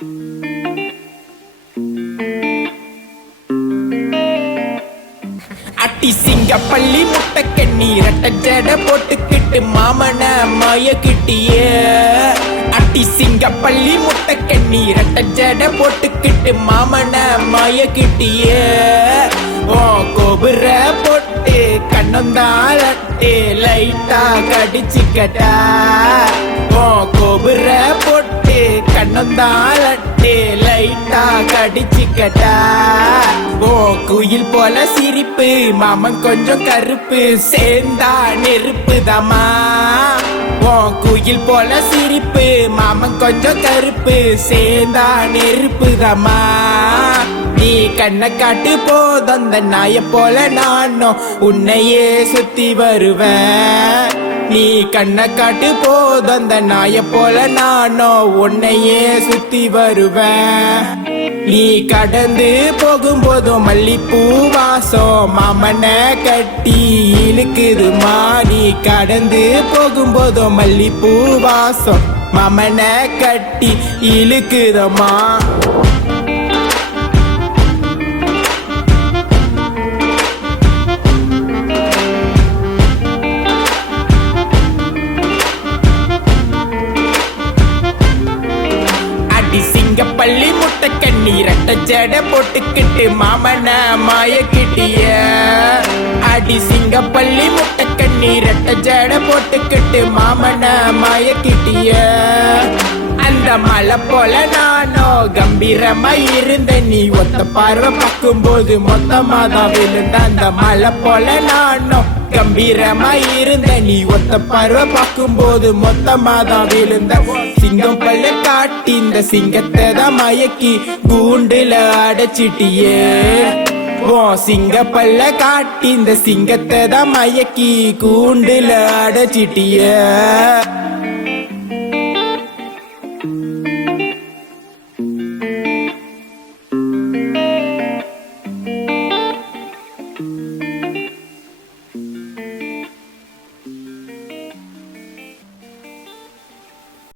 அட்டி சிங்க பள்ளி முட்டை கண்ணி ரெட்ட ஜட போட்டுக்கிட்டு மாமன மயக்கிட்டியே. அட்டி சிங்க பள்ளி முட்டை கண்ணி ரெட்ட ஜட போட்டுக்கிட்டு மாமன மயக்கிட்டியே. ஓ கோபுர போட்டு கண்ணந்தாளட்டு லைட்டா கடிச்சுக்கட்டா. ஓ கோபுர போட்டு கண்ணந்தாளட்டு லைட்டா கடிச்சுக்கட்டா. ஓ குயில் போல சிரிப்பு மாமன் கொஞ்சம் கருப்பு சேர்ந்தா நெருப்புதாமா. ஓ குயில் போல சிரிப்பு மாமன் கொஞ்சம் கருப்பு சேர்ந்தா நெருப்புதாமா. நீ கண்ணை காட்டு போதும் அந்த நாய போல நானும் உன்னையே சுத்தி வருவேன். நீ கண்ணை காட்டு போதும் அந்த நாய போல நானும் உன்னையே சுத்தி வருவேன். நீ கடந்து போகும்போதும் மல்லிப்பூ வாசம் மாமன கட்டி இழுக்குதுமா. நீ கடந்து போகும்போதும் மல்லிப்பூ வாசம் மாமன கட்டி இழுக்குதம்மா. பள்ளி முட்டை கண்ணி ரெட்ட ஜட போட்டுக்கிட்டு மாமன மயக்கிட்டிய. அடி சிங்க பள்ளி முட்டை கண்ணி ரெட்ட ஜட போட்டுக்கிட்டு மாமன மயக்கிட்டிய. அந்த மலை போல நானோ கம்பீரமா இருந்த நீ ஒத்த பார்வை பார்க்கும்போது மொத்தமா தான் விழுந்த. அந்த மலை போல நானோ கம்பீரமா இருந்த நீ ஒத்த பார்வை பார்க்கும்போது மொத்தமா தான் விழுந்த. சிங்கம் பல்ல காட்டி இந்த சிங்கத்தை தான் மயக்கி கூண்டுல அடைச்சிட்டியே. ஓ சிங்க பல்ல காட்டி இந்த சிங்கத்தை தான் மயக்கி கூண்டுல அடைச்சிட்டியே.